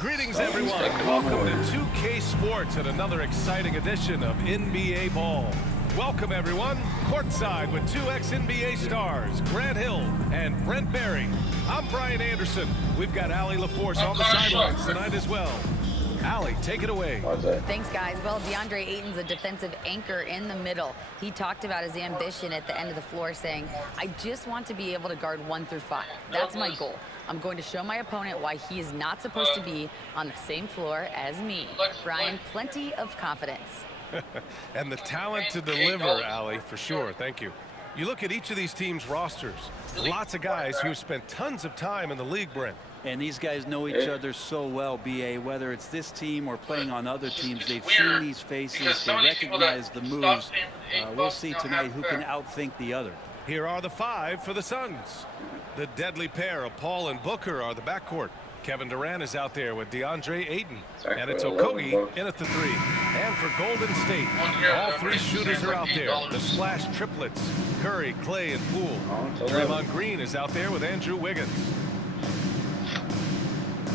Greetings, everyone. Welcome to 2K Sports and another exciting edition of NBA Ball. Welcome, everyone. Courtside with two ex-NBA stars, Grant Hill and Brent Barry. I'm Brian Anderson. We've got Allie LaForce on the sidelines tonight as well. Allie, take it away. Thanks, guys. Well, DeAndre Ayton's a defensive anchor in the middle. He talked about his ambition at the end of the floor, saying, I just want to be able to guard 1 through 5. That's my goal. I'm going to show my opponent why he is not supposed to be on the same floor as me. Brian, plenty of confidence. And the talent to deliver, Allie, for sure. Thank you. You look at each of these teams' rosters. Lots of guys who have spent tons of time in the league, Brent. And these guys know each other so well, B.A. Whether it's this team or playing on other teams, they've seen these faces, they recognize the moves. We'll see tonight who can outthink the other. Here are the 5 for the Suns. The deadly pair of Paul and Booker are the backcourt. Kevin Durant is out there with DeAndre Ayton. And it's Okogie in at the 3. And for Golden State, all 3 shooters are out there. The splash triplets, Curry, Clay, and Poole. Draymond Green is out there with Andrew Wiggins.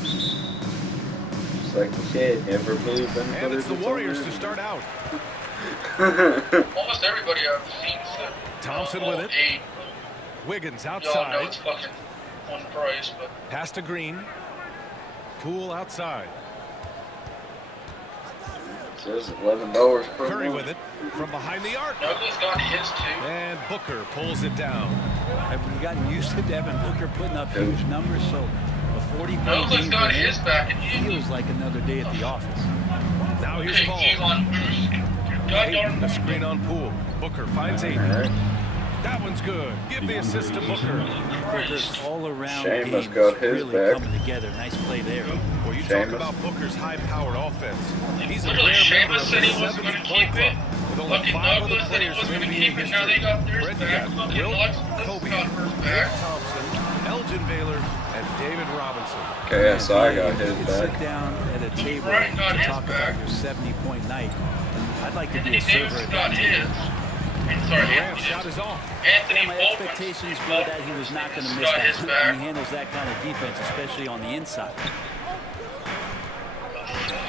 Just like you said, never believe them. And it's the Warriors to start out. Almost everybody I've seen said Thompson with it. Wiggins Y'all know outside. it's fucking one price, but Pass to Green. Poole outside. Says $11 per Curry month. with it from behind the arc. Douglas got his too. And Booker pulls it down. Have we gotten used to Devin Booker putting up huge numbers? So a 40-point Douglas game got for his him back, and he feels like another day at the office. Now here's Paul. Ayton, the screen on Poole. Booker finds Ayton. That one's good. Give the assist to Booker. Booker's all-around Seamus game is got his really back. coming together. Nice play there. Well, you Seamus. talk about Booker's high-powered offense. He's a Literally, rare member Seamus of said the he wasn't going to 70-point keep club. it. With only Fucking 5 other Douglas said he players wasn't in going to NBA keep it. Now they history. got theirs Brent, you back. got Fucking Wilt, Alexis Kobe, got hers Klay back. Thompson, Elgin Baylor, and David Robinson. KSI got You his can back. sit down at a table Brian got and his talk back. about your 70-point night. And I'd like to be Anthony a server Davis at got that his. table. Sorry, Durant's Anthony shot Davis. is off. Anthony My Bolton expectations were that he was not going to miss got his that. back. He handles that kind of defense, especially on the inside.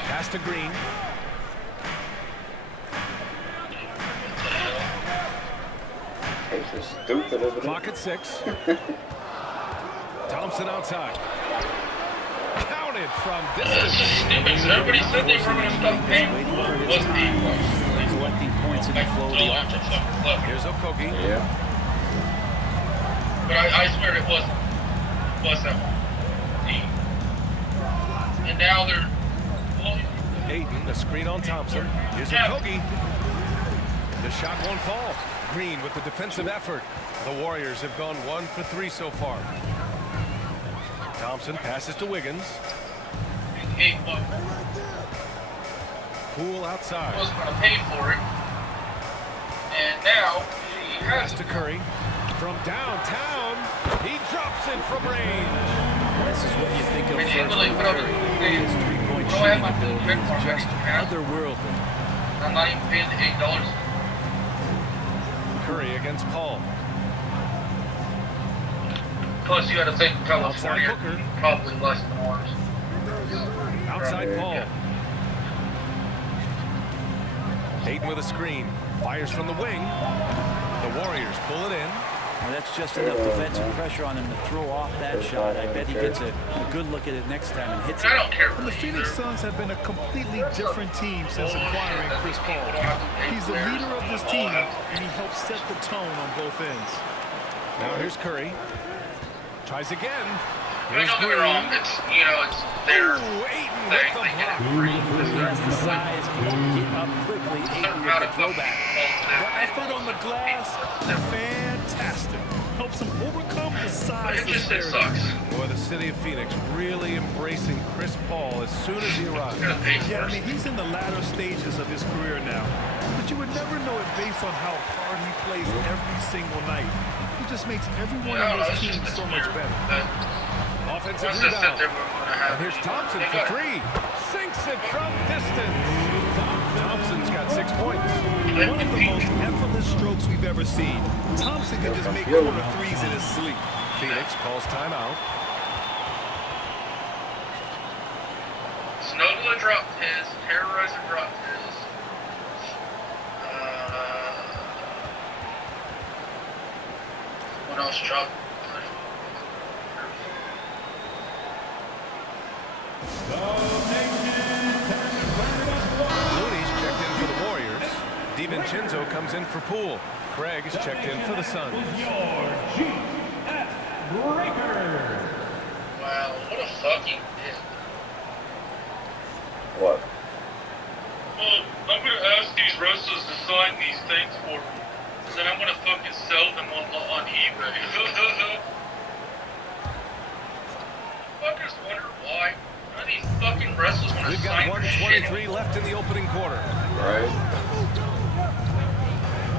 Pass to Green. It's just stupid over there. Clock at 6. Thompson outside. Counted from distance. Stupid. Everybody said they were going to stop paying Waiting for for it. his What's time, the collecting points in the flow of the offense. Here's Okogie. Yeah. But I swear it was that one. And now they're. Well, Ayton, the screen on Thompson. Here's Okogie. The shot won't fall. Green with the defensive effort. The Warriors have gone 1 for 3 so far. Thompson passes to Wiggins. hey, look, Poole he outside. wasn't going to pay for it. And now he has Pass to. to Curry. From downtown, he drops it from range. This is what you think of And he first really with put up Curry. the His three-point Well, I have shooting my ability red is card just ready. otherworldly. I'm not even paying the $8. Curry against Paul. Plus, you had to think Outside California, Booker. probably less than ours. Outside Paul. Ayton with a screen. Fires from the wing. The Warriors pull it in. Well, that's just enough defensive pressure on him to throw off that shot. I bet he gets a good look at it next time and hits it. I don't care. And the Phoenix Suns have been a completely different team since acquiring Chris Paul. He's the leader of this team, and he helps set the tone on both ends. Now here's Curry. Tries again. I Here's don't get me wrong. Green. It's their Ooh, Ayton with thing. the They get block. it free. He has the size, he can get up quickly, Ayton with the throwback. The effort on the glass, fantastic. Helps him overcome the size It just disparity. sucks. Boy, the city of Phoenix really embracing Chris Paul as soon as he arrived. You're gonna pay Yeah, I for mean, it. he's in the latter stages of his career now. But you would never know it based on how hard he plays every single night. He just makes everyone Yeah, on it's his team just so much weird. better. Offensive Once they said rebound. they were going to have And here's Thompson they for got- 3. Sinks it from distance. Thompson's got 6 points. One of the most effortless strokes we've ever seen. Thompson can just make corner threes in his sleep. Phoenix calls timeout. dropped his. Terrorizer dropped his. What else dropped? Looney's checked in for the Warriors. DiVincenzo comes in for Poole. Craig is checked in for the Suns. Wow, what a fucking dick. What? I'm gonna ask these wrestlers to sign these things for me. Then I'm gonna fucking sell them on eBay. Fuckers wonder why. None of these fucking wrestlers wanna We've sign got for shit. 1:23 left in the opening quarter. Right?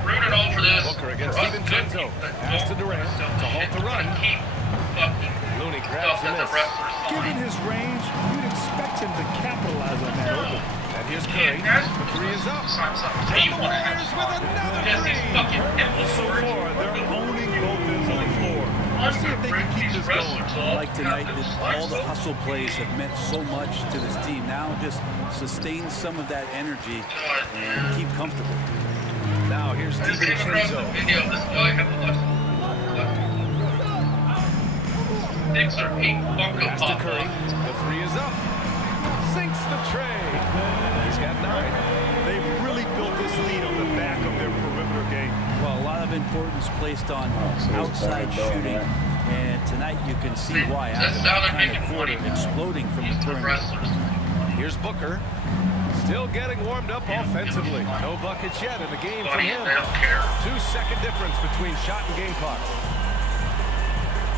Rooting all for this. Booker against For us DiVincenzo. good people that Pass to don't Durant wanna sell to halt shit. the run. Wanna keep fucking Looney stuff grabs the that the miss. wrestlers sign. Given his range, you'd expect him to capitalize on that opening. And here's Curry. The three is up. Sign something. Hey, you wanna have Warriors with another Yes, these three. fucking nipples So work. far, they're owning both ends of the floor. Let's see if they can keep this going. Like tonight, all the hustle plays have meant so much to this team. Now just sustain some of that energy and keep comfortable. Now here's I just came across the DiVincenzo. video of this guy having a Things are eight Funko Pass to Pop. Curry. The three is up. Sinks the tray. He's got 9. They've really built this lead on the back of their perimeter game. Well, a lot of importance placed on outside shooting, and tonight you can see why after that kind of quarter exploding from the These perimeter. wrestlers. Here's Booker. Still getting warmed up offensively. No buckets yet in the game from Funny, him. they don't care. 2-second difference between shot and game clock.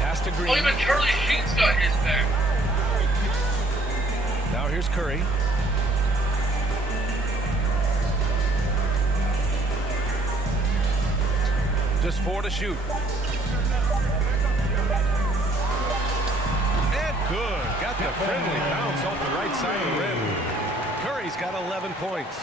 Pass to Oh, Green. even Charlie Sheen's got his back. Now here's Curry. Just 4 to shoot. And good. Got the friendly bounce off the right side of the rim. Curry's got 11 points.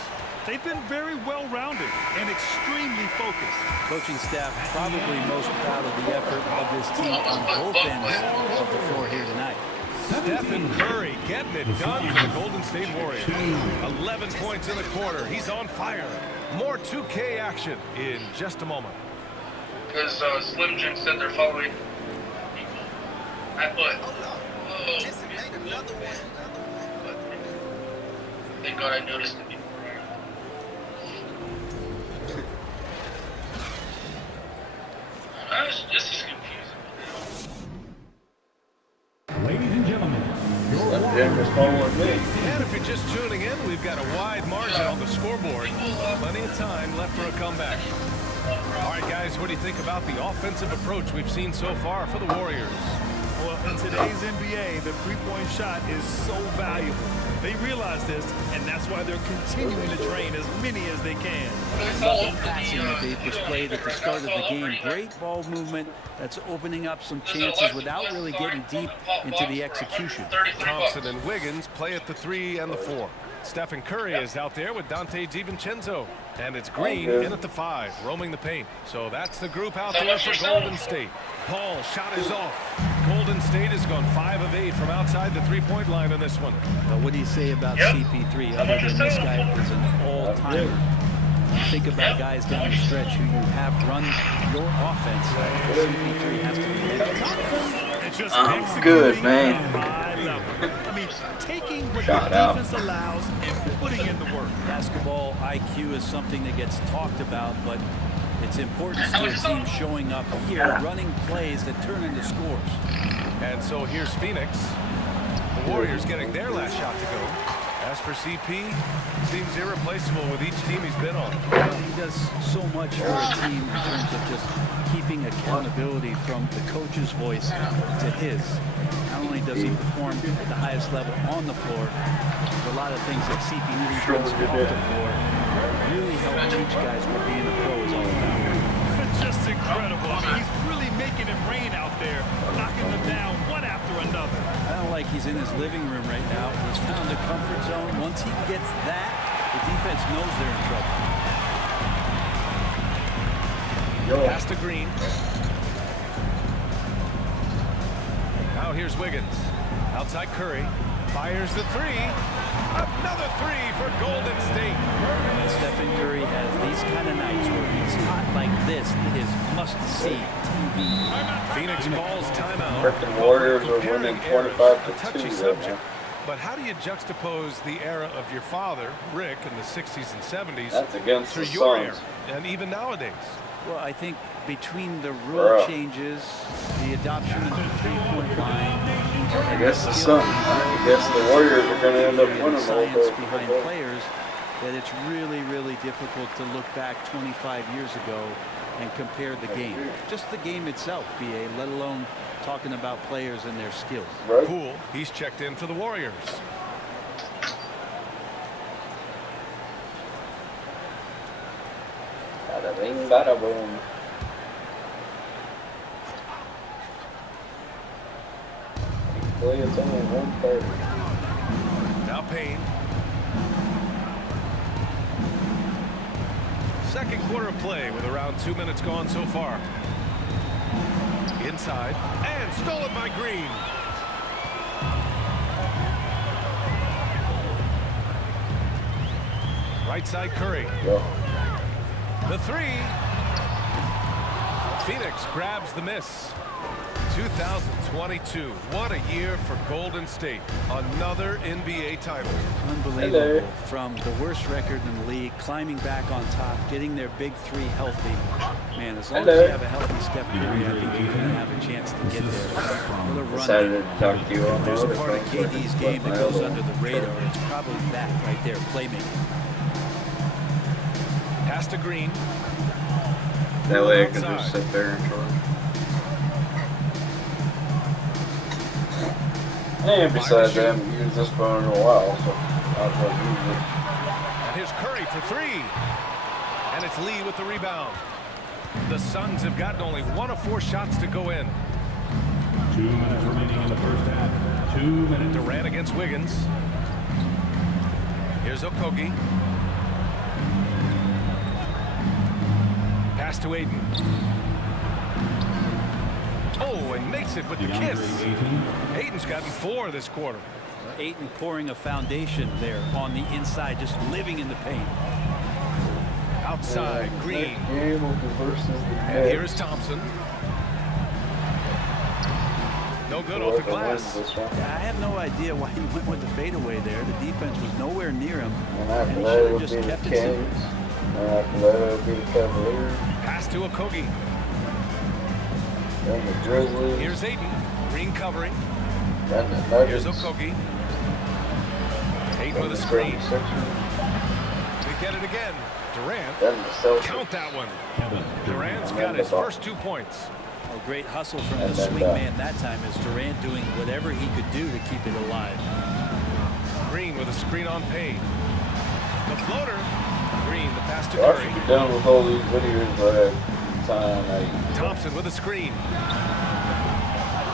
They've been very well-rounded and extremely focused. Coaching staff probably most proud of the effort of this team on both ends of the floor here tonight. Stephen Curry getting it done for the Golden State Warriors. 11 points in the quarter. He's on fire. More 2K action in just a moment. Because Slim Jim said they're following people. But, thank God I noticed the people. This is confusing. Ladies and gentlemen, Slim Jim was following me. And if you're just tuning in, we've got a wide margin on the scoreboard. Plenty of time left for a comeback. All right, guys, what do you think about the offensive approach we've seen so far for the Warriors? Well, in today's NBA, the three-point shot is so valuable. They realize this, and that's why they're continuing to drain as many as they can. Passing that they displayed at the start of the game. Great ball movement that's opening up some chances without really getting deep into the execution. Thompson and Wiggins play at the 3 and the 4. Stephen Curry is out there with Dante DiVincenzo. And it's Green in at the 5, roaming the paint. So that's the group out there for Golden State. Paul shot is off. Golden State has gone 5 of 8 from outside the three-point line in this one. But what do you say about CP3 other than this guy is an all-timer? Think about guys down the stretch who you have run your offense. CP3 has to be it. It's just I'm good, executing man. at a high level. I mean, taking what Shot the out. defense allows and putting in the work. Basketball IQ is something that gets talked about, but its importance to a team showing up here, running plays that turn into scores. And so here's Phoenix. The Warriors getting their last shot to go. As for CP, seems irreplaceable with each team he's been on. He does so much for a team in terms of just keeping accountability from the coach's voice to his. Not only does he perform at the highest level on the floor, there's a lot of things that CP3 brings off the floor really help teach guys what being a pro is all about. It's just incredible. I mean, he's really making it rain out there, knocking them down one after another. I don't like he's in his living room right now. He's found a comfort zone. Once he gets that, the defense knows they're in trouble. Pass to Green. Now here's Wiggins. Outside Curry. Fires the three. Another three for Golden State. Stephen Curry has these kind of nights where he's hot like this. It is must-see TV. Phoenix calls timeout. Frickin' Warriors are Comparing winning eras, 25 a to touchy 2 right subject. now. But how do you juxtapose the era of your father, Rick, in the 60s and 70s That's against to the your era, Suns. and even nowadays? Well, I think between the rule changes, the adoption of the three-point line, I guess the Suns. I guess the Warriors are going to end up and winning the all science the behind players, that it's really, really difficult to look back 25 years ago and compare the game. Just the game itself, BA, let alone talking about players and their skills. Right? Poole, he's checked in for the Warriors. Bada bing, bada boom. Play, it's only 1:30. Now Payne. Second quarter of play with around 2 minutes gone so far. Inside and stolen by Green. Right side Curry. Yeah. The three. Phoenix grabs the miss. 2022. What a year for Golden State. Another NBA title. Unbelievable. Hello. From the worst record in the league, climbing back on top, getting their big three healthy. Man, as long as Hello. you have a healthy Steph Curry, I think you're going to have a chance to get there. Another run. Decided to talk to you on There's a the part of phone. KD's game that goes under the radar. It's probably that right there, playmaking. Pass to Green. That way I can Outside. just sit there and charge. And besides, I haven't used this phone in a while, so I'll just use it. And here's Curry for three. And it's Lee with the rebound. The Suns have gotten only 1 of 4 shots to go in. 2 minutes remaining in the first half. 2 minutes. Durant against Wiggins. Here's Okogie. Pass to Aiden. Oh, and makes it with the kiss. Aiden's gotten 4 this quarter. Ayton pouring a foundation there on the inside, just living in the paint. Outside, Green. Next game will be versus the And Nets. here is Thompson. No good off the glass. This one. I have no idea why he went with the fadeaway there. The defense was nowhere near him, And and after he that, should it'll have be just the kept it simple. Kings. And after that, it'll be the Cavaliers. Pass to Okogie. Then the Grizzlies. Here's Aiden. Green covering. Then the Nuggets. Here's Okogie. Aiden Then with a the screen. 76ers. They get it again. Durant. Then the Celtics. Count that one. Kevin Durant's And got then his the first 2 points. A great hustle from And the then, swing man that time as Durant doing whatever he could do to keep it alive. Green with a screen on Payne. The floater. Green, the pass to I Curry. should be done with all these videos by the time I... Thompson with a screen.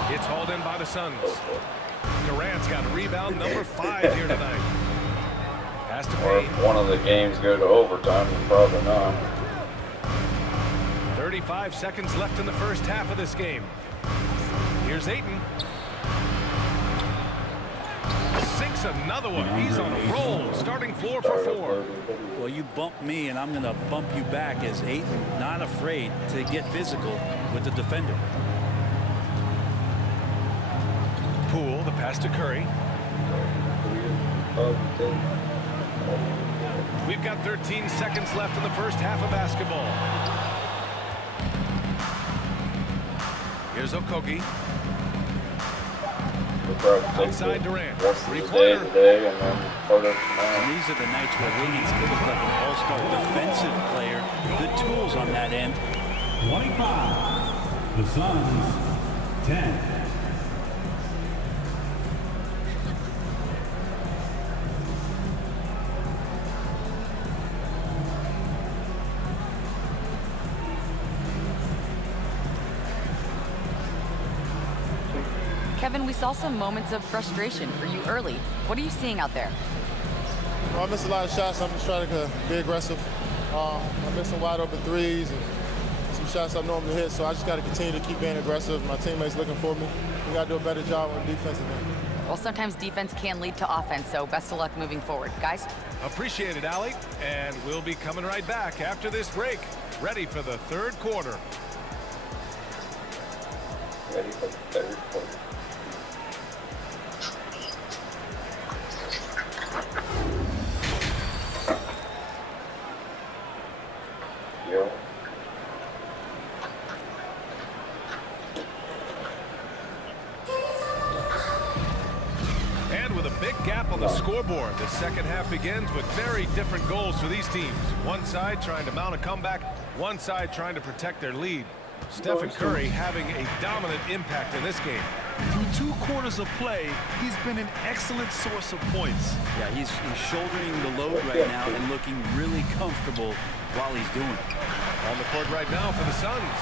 It's hauled in by the Suns. Durant's got rebound number 5 here tonight. Pass to Or Payne. if one of the games go to overtime, then probably not. 35 seconds left in the first half of this game. Here's Ayton. Sinks another one. He's on a roll, starting 4 for 4. Well, you bump me, and I'm going to bump you back as Ayton, not afraid to get physical with the defender. Poole, the pass to Curry. We've got 13 seconds left in the first half of basketball. Here's Okogie. Outside Durant. Rest of the day Three-pointer. today and then part of And tomorrow. these are the nights where Wiggins could look like an all-star defensive player. Good tools on that end. 25. The Suns, 10. Kevin, we saw some moments of frustration for you early. What are you seeing out there? Well, I missed a lot of shots. I'm just trying to be aggressive. I missed some wide open threes and some shots I normally hit, so I just got to continue to keep being aggressive. My teammates looking for me. We got to do a better job on the defensive end. Well, sometimes defense can lead to offense, so best of luck moving forward. Guys? Appreciate it, Allie. And we'll be coming right back after this break. Ready for the third quarter. Ready for the third quarter. Yo. And with a big gap on the scoreboard, the second half begins with very different goals for these teams. One side trying to mount a comeback, one side trying to protect their lead. Stephen Curry having a dominant impact in this game. Through 2 quarters of play, he's been an excellent source of points. Yeah, he's shouldering the load right now and looking really comfortable while he's doing it. On the court right now for the Suns.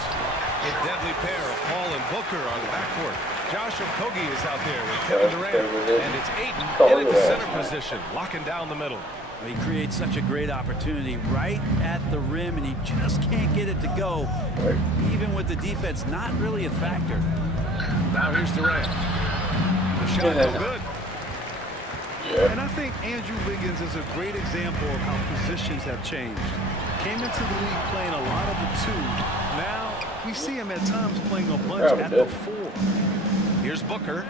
The deadly pair of Paul and Booker on the backcourt. Josh Okogie is out there with Kevin Durant. And it's Ayton in at the center position, locking down the middle. He creates such a great opportunity right at the rim, and he just can't get it to go, even with the defense not really a factor. Now here's Durant. The shot no good. And I think Andrew Wiggins is a great example of how positions have changed. Came into the league playing a lot of the 2. Now we see him at times playing a bunch at the 4. Here's Booker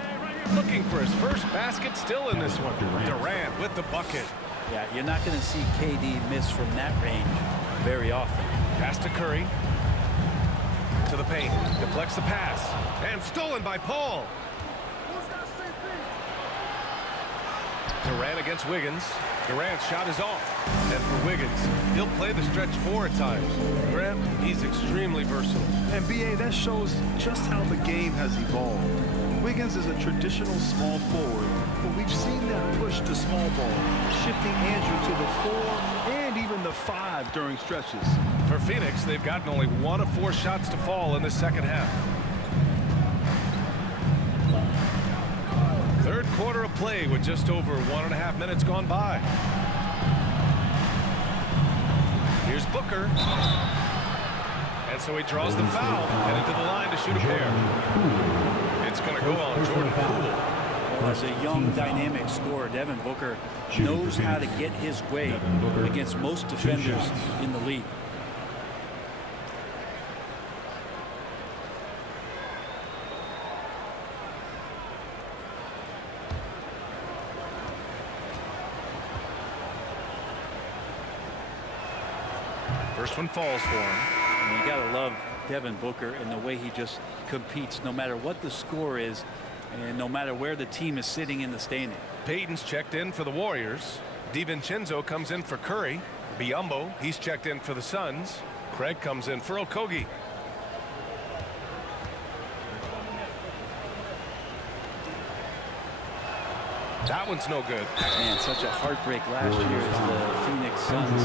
looking for his first basket, still in this one. Durant with the bucket. Yeah, you're not going to see KD miss from that range very often. Pass to Curry. To the paint. Deflects the pass. And stolen by Paul. Durant against Wiggins. Durant's shot is off. And for Wiggins, he'll play the stretch 4 at times. Durant, he's extremely versatile. And B.A., that shows just how the game has evolved. Wiggins is a traditional small forward, but we've seen that push to small ball, shifting Andrew to the 4 and even the 5 during stretches. For Phoenix, they've gotten only 1 of 4 shots to fall in the second half. Third quarter of play with just over 1.5 minutes gone by. Here's Booker. And so he draws the foul, headed to the line to shoot a pair. It's going to go on Jordan Poole. As a young, dynamic scorer, Devin Booker knows how to get his way against most defenders in the league. First one falls for him. And you got to love Devin Booker and the way he just competes no matter what the score is and no matter where the team is sitting in the standing. Payton's checked in for the Warriors. DiVincenzo comes in for Curry. Biyombo, he's checked in for the Suns. Craig comes in for Okogie. That one's no good. Man, such a heartbreak last year as the Phoenix Suns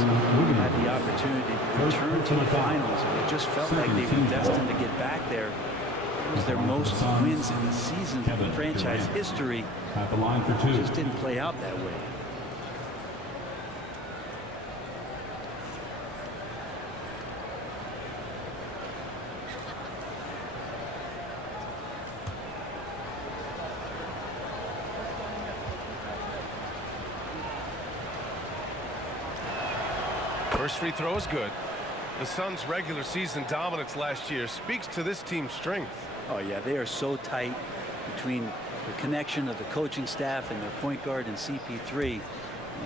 had the opportunity to return to the finals, and it just felt like they were destined to get back there. It was their most wins in the season in franchise history. At the line for 2. It just didn't play out that way. First free throw is good. The Suns' regular season dominance last year speaks to this team's strength. Oh yeah, they are so tight between the connection of the coaching staff and their point guard and CP3.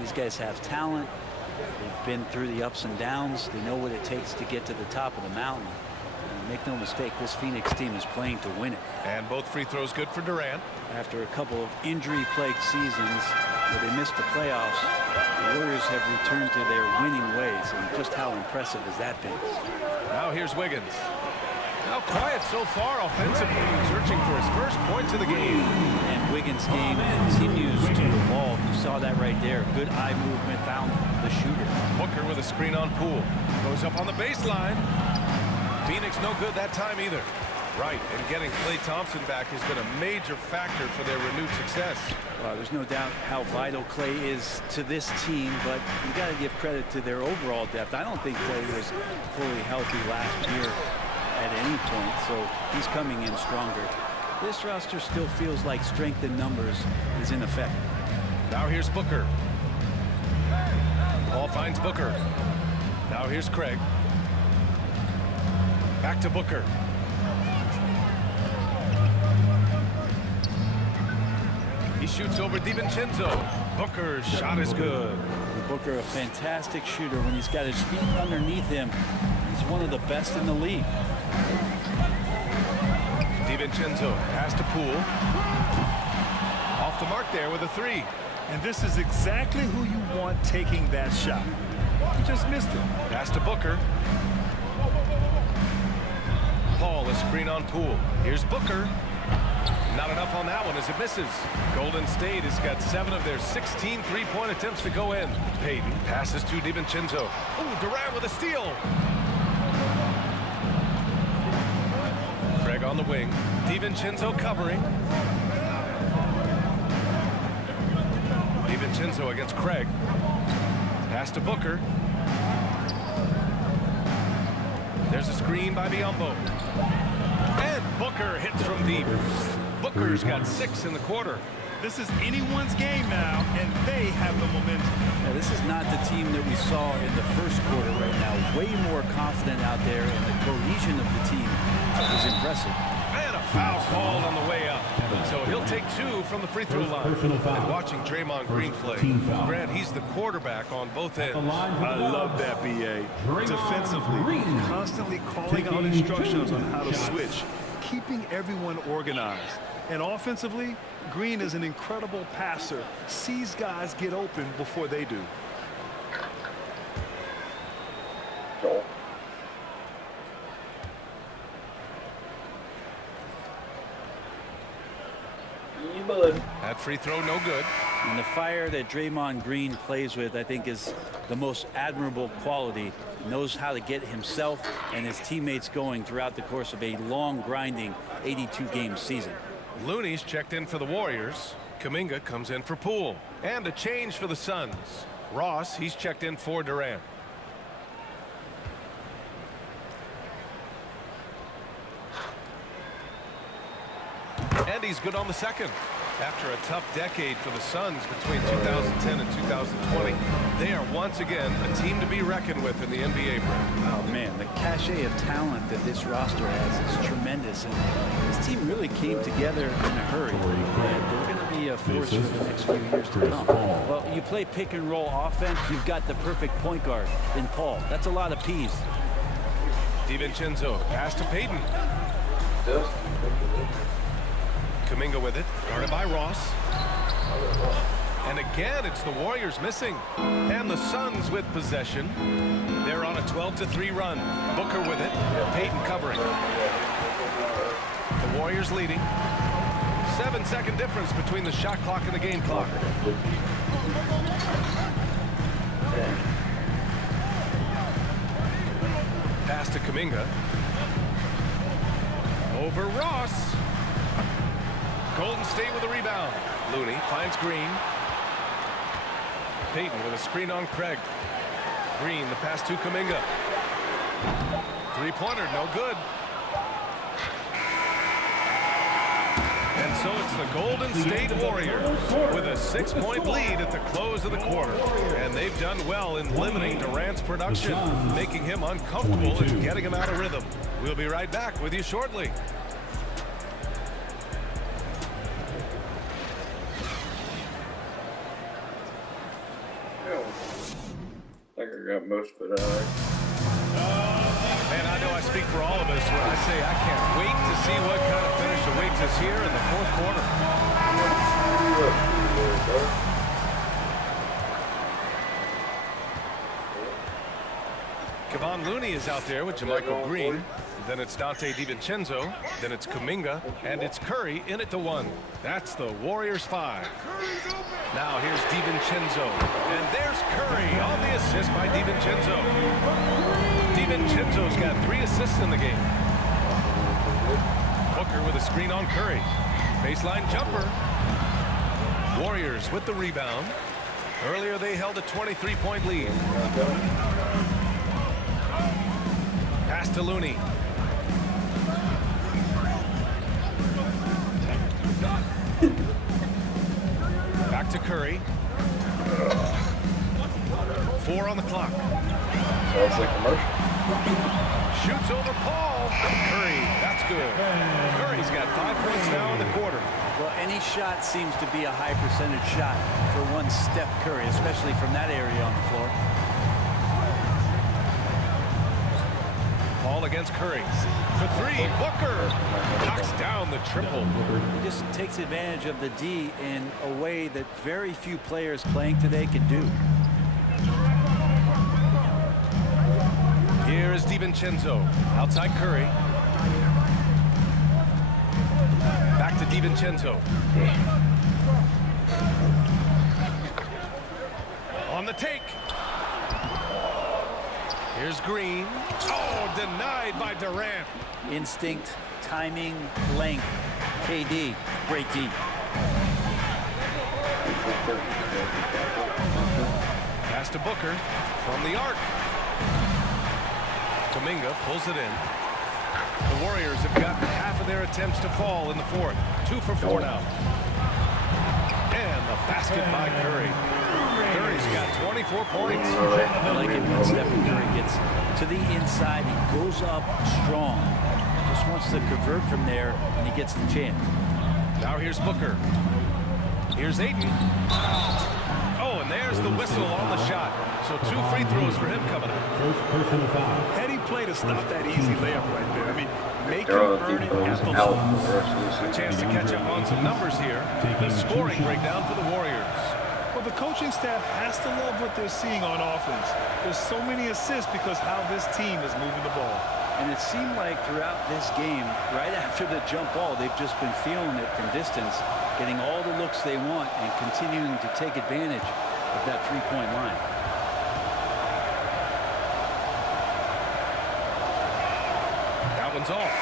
These guys have talent. They've been through the ups and downs. They know what it takes to get to the top of the mountain. And make no mistake, this Phoenix team is playing to win it. And both free throws good for Durant. After a couple of injury-plagued seasons where they missed the playoffs, the Warriors have returned to their winning ways, and just how impressive has that been? Now here's Wiggins. Now quiet so far offensively, searching for his first points of the game. And Wiggins' game continues to evolve. You saw that right there. Good eye movement, found the shooter. Booker with a screen on Poole. Goes up on the baseline. Phoenix no good that time either. Right, and getting Klay Thompson back has been a major factor for their renewed success. There's no doubt how vital Klay is to this team, but you got to give credit to their overall depth. I don't think Klay was fully healthy last year at any point, so he's coming in stronger. This roster still feels like strength in numbers is in effect. Now here's Booker. Paul finds Booker. Now here's Craig. Back to Booker. He shoots over DiVincenzo. Booker's shot is good. Booker, a fantastic shooter when he's got his feet underneath him. He's one of the best in the league. DiVincenzo pass to Poole. Off the mark there with a three. And this is exactly who you want taking that shot. He just missed it. Pass to Booker. Paul, a screen on Poole. Here's Booker. Not enough on that one as it misses. Golden State has got 7 of their 16 three-point attempts to go in. Payton passes to DiVincenzo. Ooh, Durant with a steal. Craig on the wing. DiVincenzo covering. DiVincenzo against Craig. Pass to Booker. There's a screen by Biyombo. And Booker hits from deep. Booker's got 6 in the quarter. This is anyone's game now, and they have the momentum. Yeah, this is not the team that we saw in the first quarter right now. Way more confident out there, and the cohesion of the team is impressive. And a foul called on the way up. So he'll take 2 from the free throw line. And watching Draymond Green play, Grant, he's the quarterback on both ends. I love that, B.A. Defensively, constantly calling out instructions on how to switch, keeping everyone organized. And offensively, Green is an incredible passer, sees guys get open before they do. Joel. That free throw no good. And the fire that Draymond Green plays with, I think, is the most admirable quality. He knows how to get himself and his teammates going throughout the course of a long, grinding 82-game season. Looney's checked in for the Warriors. Kuminga comes in for Poole. And a change for the Suns. Ross, he's checked in for Durant. And he's good on the second. After a tough decade for the Suns between 2010 and 2020, they are once again a team to be reckoned with in the NBA. Oh, man, the cachet of talent that this roster has is tremendous. And this team really came together in a hurry. And they're going to be a force for the next few years to come. Well, you play pick and roll offense, you've got the perfect point guard in Paul. That's a lot of P's. DiVincenzo, pass to Payton. Kuminga with it, guarded by Ross. And again, it's the Warriors missing. And the Suns with possession. They're on a 12-3 run. Booker with it, Payton covering. The Warriors leading. 7-second difference between the shot clock and the game clock. Pass to Kuminga. Over Ross. Golden State with a rebound. Looney finds Green. Payton with a screen on Craig. Green, the pass to Kuminga. Three-pointer, no good. And so it's the Golden State Warriors with a 6-point lead at the close of the quarter. And they've done well in limiting Durant's production, making him uncomfortable and getting him out of rhythm. We'll be right back with you shortly. I think I got most of it out. Man, I know I speak for all of us when I say I can't wait to see what kind of finish awaits us here in the fourth quarter. Kevon Looney is out there with JaMychal Green. Then it's Donte DiVincenzo. Then it's Kuminga. And it's Curry in at the 1. That's the Warriors 5. Now here's DiVincenzo. And there's Curry on the assist by DiVincenzo. DiVincenzo's got 3 assists in the game. Booker with a screen on Curry. Baseline jumper. Warriors with the rebound. Earlier they held a 23-point lead. Pass to Looney. Back to Curry. 4 on the clock. Sounds like commercial. Shoots over Paul. Curry, that's good. Curry's got 5 points now in the quarter. Well, any shot seems to be a high percentage shot for one Steph Curry, especially from that area on the floor. Paul against Curry. For 3, Booker knocks down the triple. He just takes advantage of the D in a way that very few players playing today can do. Here is DiVincenzo. Outside Curry. Back to DiVincenzo. On the take. Here's Green. Oh, denied by Durant. Instinct, timing, length. KD, great D. Pass to Booker from the arc. Kuminga pulls it in. The Warriors have gotten half of their attempts to fall in the fourth. 2 for 4 now. And the basket by Curry. Curry's got 24 points. I like it when Stephen Curry gets to the inside. He goes up strong. Just wants to convert from there, and he gets the chance. Now here's Booker. Here's Ayton. Oh, and there's the whistle on the shot. So 2 free throws for him coming up. First personal foul. Heady play to stop that easy layup right there. I mean, make him Throw earn it those at the out line. the rest of the A season. chance to catch up on some numbers here. The scoring breakdown for the Warriors. Well, the coaching staff has to love what they're seeing on offense. There's so many assists because how this team is moving the ball. And it seemed like throughout this game, right after the jump ball, they've just been feeling it from distance, getting all the looks they want and continuing to take advantage of that three-point line. That one's off.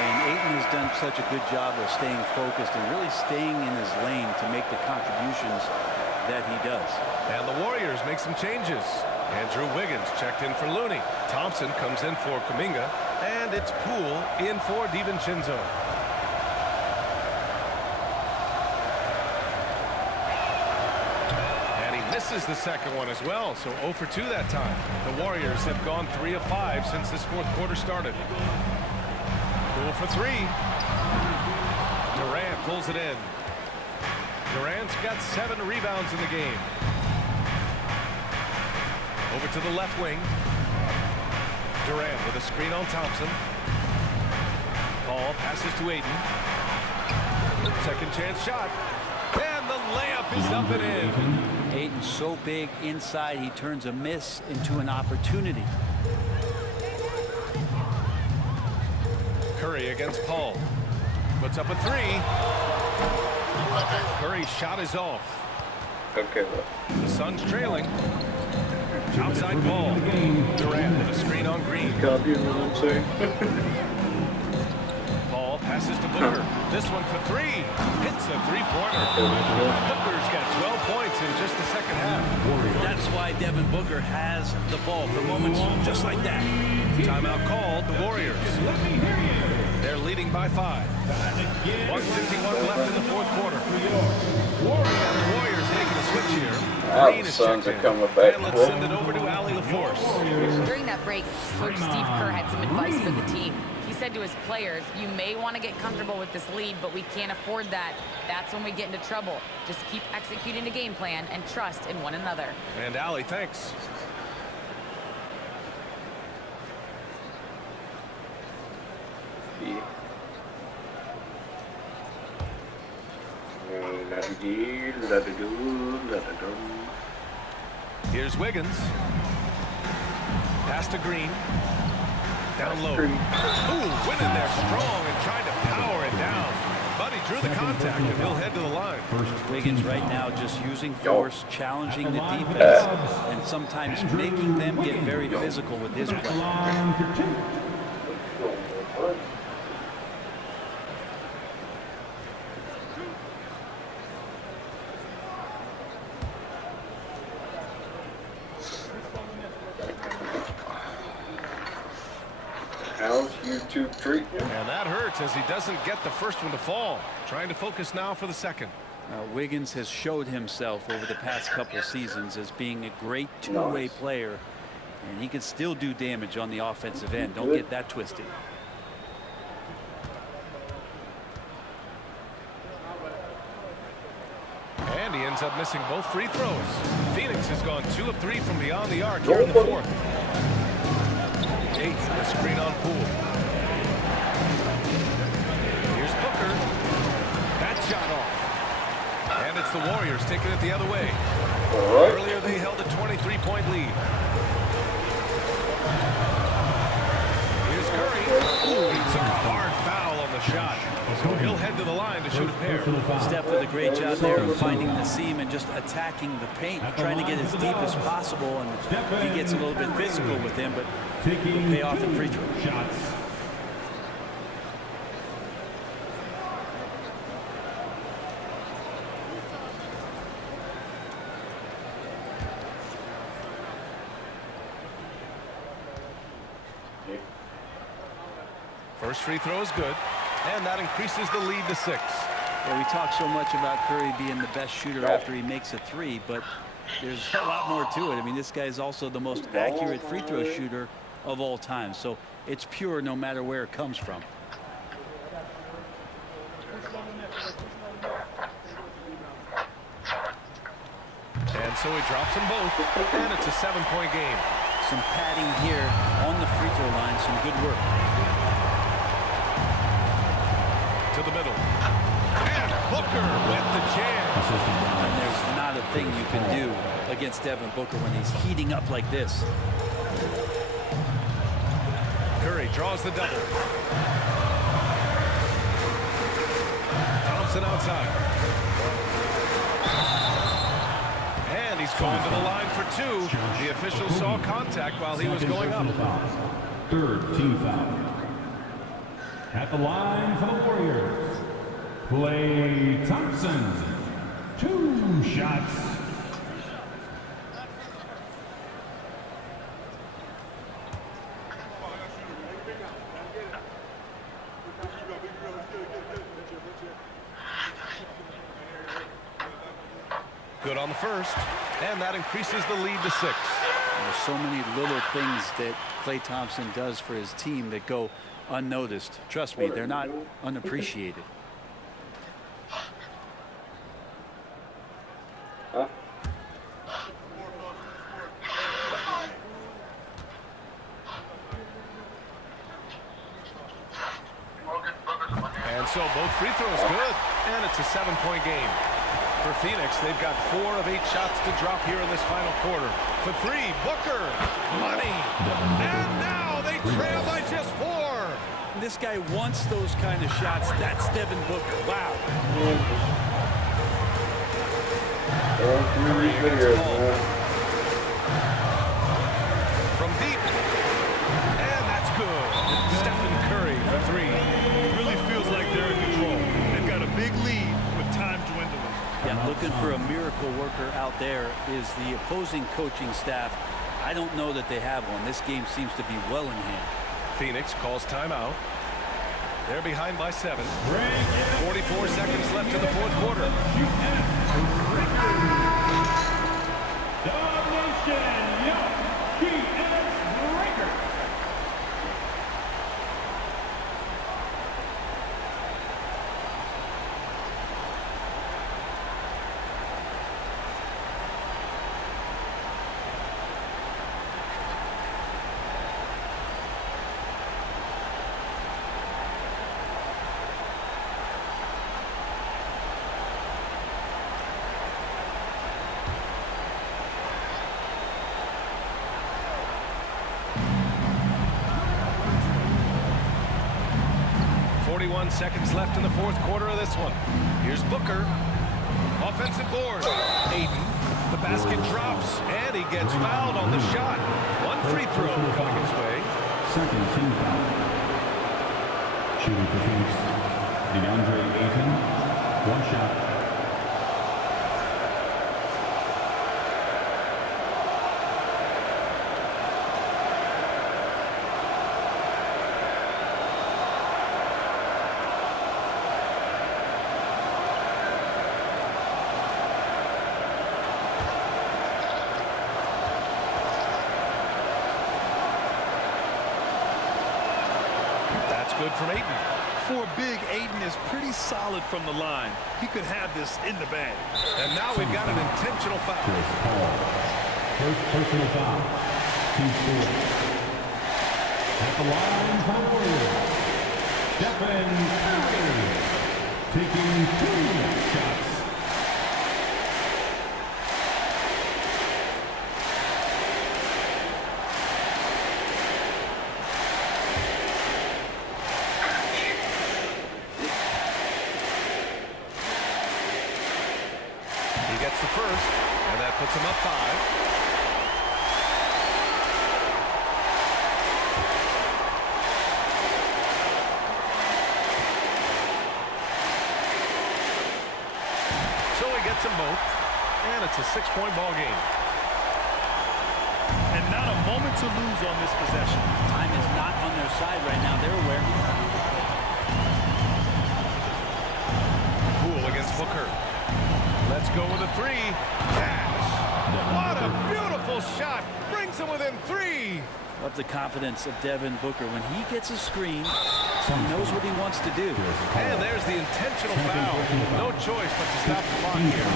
And Ayton has done such a good job of staying focused and really staying in his lane to make the contributions that he does. And the Warriors make some changes. Andrew Wiggins checked in for Looney. Thompson comes in for Kuminga. And it's Poole in for DiVincenzo. And he misses the second one as well. So 0 for 2 that time. The Warriors have gone 3 of 5 since this fourth quarter started. Poole for 3. Durant pulls it in. Durant's got 7 rebounds in the game. Over to the left wing. Durant with a screen on Thompson. Paul passes to Ayton. Second chance shot. And the layup is up and in. Ayton's so big inside, he turns a miss into an opportunity. Curry against Paul. Puts up a 3. Curry's shot is off. Okay, well. The Suns trailing. Outside Paul. Durant with a screen on Green. Copy what I'm saying. Paul passes to Booker. This one for 3. Hits a three-pointer. Booker's got 12 points in just the second half. That's why Devin Booker has the ball for moments just like that. Timeout called. The Warriors. They're leading by 5. 1:51 left in the fourth quarter. And the Warriors making a switch here. Now Green the is Suns checked are in. coming back. And let's send it over to Allie LaForce. During that break, Coach Steve Kerr had some advice for the team. He said to his players, you may want to get comfortable with this lead, but we can't afford that. That's when we get into trouble. Just keep executing the game plan and trust in one another. And Allie, thanks. Yeah. Here's Wiggins. Pass to Green. Down low. Ooh, went in there strong and tried to power it down. But he drew the contact and he'll head to the line. Wiggins right now just using force, challenging the defense, and sometimes making them get very physical with his play. How's YouTube treating you? And that hurts as he doesn't get the first one to fall. Trying to focus now for the second. Wiggins has showed himself over the past couple seasons as being a great two-way player, and he can still do damage on the offensive end. Don't get that twisted. And he ends up missing both free throws. Phoenix has gone 2 of 3 from beyond the arc here in the fourth. Ayton, a screen on Poole. Here's Booker. That shot off. And it's the Warriors taking it the other way. Earlier they held a 23-point lead. Here's Curry. Ooh, he took a hard foul on the shot. So he'll head to the line to shoot a pair. Steph with a great job there of finding the seam and just attacking the paint, trying to get as deep as possible. And he gets a little bit physical with him, but he'll pay off in free throw shots. First free throw is good, and that increases the lead to 6. Yeah, we talk so much about Curry being the best shooter after he makes a three, but there's a lot more to it. I mean, this guy is also the most accurate free throw shooter of all time, so it's pure no matter where it comes from. And so he drops them both, and it's a 7-point game. Some padding here on the free throw line, some good work. To the middle. And Booker with the jam. And there's not a thing you can do against Devin Booker when he's heating up like this. Curry draws the double. Thompson outside. And he's going to the line for 2. The official saw contact while he was going up. Third team foul. At the line for the Warriors, Klay Thompson. 2 shots. Good on the first, and that increases the lead to 6. There's so many little things that Klay Thompson does for his team that go unnoticed. Trust me, they're not unappreciated. And so both free throws good, and it's a 7-point game. For Phoenix, they've got 4 of 8 shots to drop here in this final quarter. For 3, Booker, money, and now they trail by just 4. This guy wants those kind of shots. That's Devin Booker. Wow. Curry against Paul. From deep, and that's good. Stephen Curry for 3. It really feels like they're in control. They've got a big lead with time dwindling. Yeah, looking for a miracle worker out there is the opposing coaching staff. I don't know that they have one. This game seems to be well in hand. Phoenix calls timeout. They're behind by 7. 44 seconds left in the fourth quarter. Seconds left in the fourth quarter of this one. Here's Booker. Offensive board. Ayton. The basket drops, and he gets fouled on the shot. 1 free throw coming his way. Second team foul. Shooting for Phoenix, DeAndre Ayton. 1 shot. good from Ayton. For big, Ayton is pretty solid from the line. He could have this in the bag. And now we've got an intentional foul. Chris Paul. First personal foul. Team 4. At the line for the Warriors, Stephen Curry, taking 2 shots. He gets the first, and that puts him up 5. So he gets them both, and it's a 6-point ball game. And not a moment to lose on this possession. Time is not on their side right now. They're aware. Poole against Booker. Let's go with a 3. Cash. What a beautiful shot. Brings him within 3. Love the confidence of Devin Booker. When he gets a screen, he knows what he wants to do. And there's the intentional foul. No choice but to stop the clock here.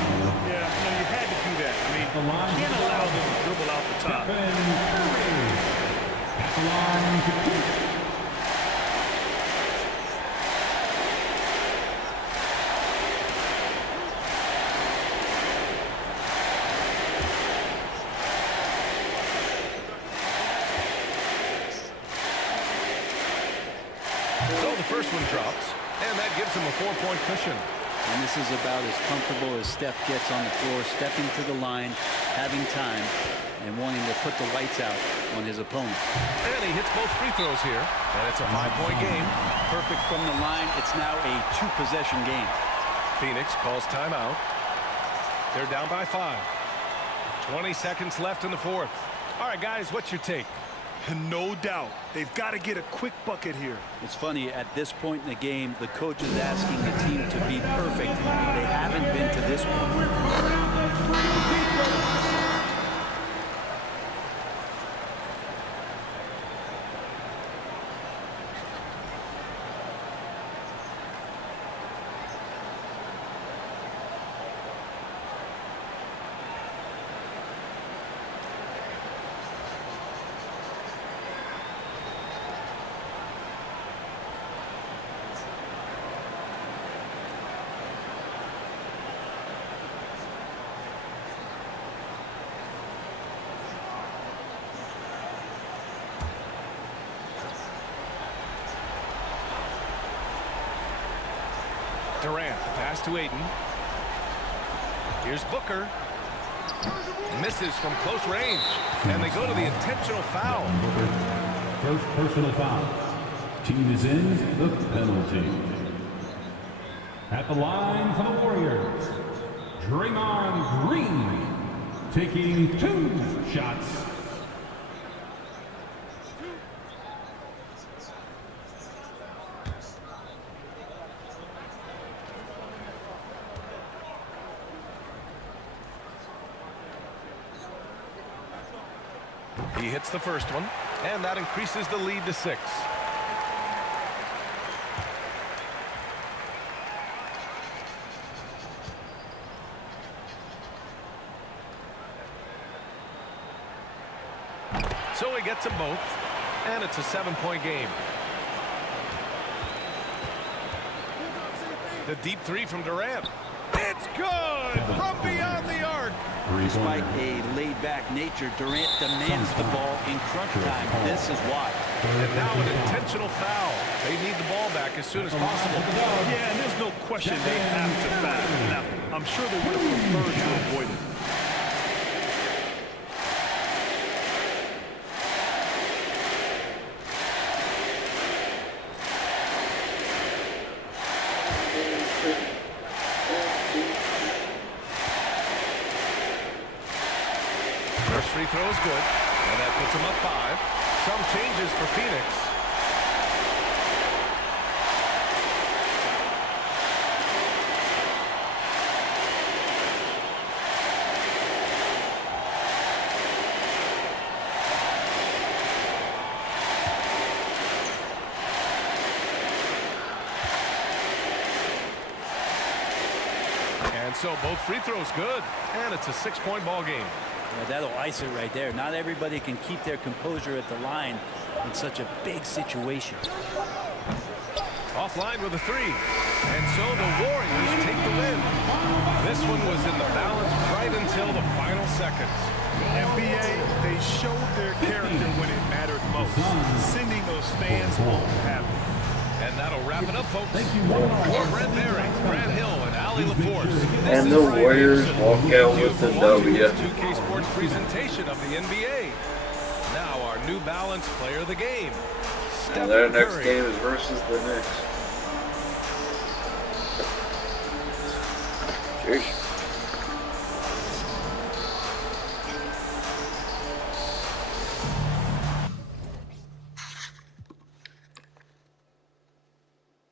Yeah, you had to do that. I mean, you can't allow them to dribble out the top. Stephen Curry. At the line to shoot. So the first one drops, and that gives him a 4-point cushion. And this is about as comfortable as Steph gets on the floor, stepping to the line, having time, and wanting to put the lights out on his opponent. And he hits both free throws here, and it's a 5-point game. Perfect from the line. It's now a 2-possession game. Phoenix calls timeout. They're down by 5. 20 seconds left in the fourth. All right, guys, what's your take? No doubt. They've got to get a quick bucket here. It's funny, at this point in the game, the coach is asking the team to be perfect. They haven't been to this point. Durant, the pass to Ayton. Here's Booker. Misses from close range. And they go to the intentional foul. First personal foul. Team is in the penalty. At the line for the Warriors, Draymond Green, taking 2 shots. He hits the first one, and that increases the lead to 6. So he gets them both, and it's a 7-point game. The deep 3 from Durant. It's good from beyond the arc. Despite a laid-back nature, Durant demands the ball in crunch time. This is why. And now an intentional foul. They need the ball back as soon as possible. Yeah, and there's no question they have to foul. Now, I'm sure they would have preferred to avoid it. First free throw is good, and that puts them up 5. Some changes for Phoenix. So both free throws good, and it's a 6-point ball game. Yeah, that'll ice it right there. Not everybody can keep their composure at the line in such a big situation. Offline with a 3. And so the Warriors take the win. This one was in the balance right until the final seconds. NBA, they showed their character when it mattered most, sending those fans home happy. And that'll wrap it up, folks. For Brent Barry, Grant Hill, and Ali LaForce. And the Warriors walk out with the W. 2K Sports presentation of the NBA. Now our New Balance player of the game. And their next game is versus the Knicks. Cheers.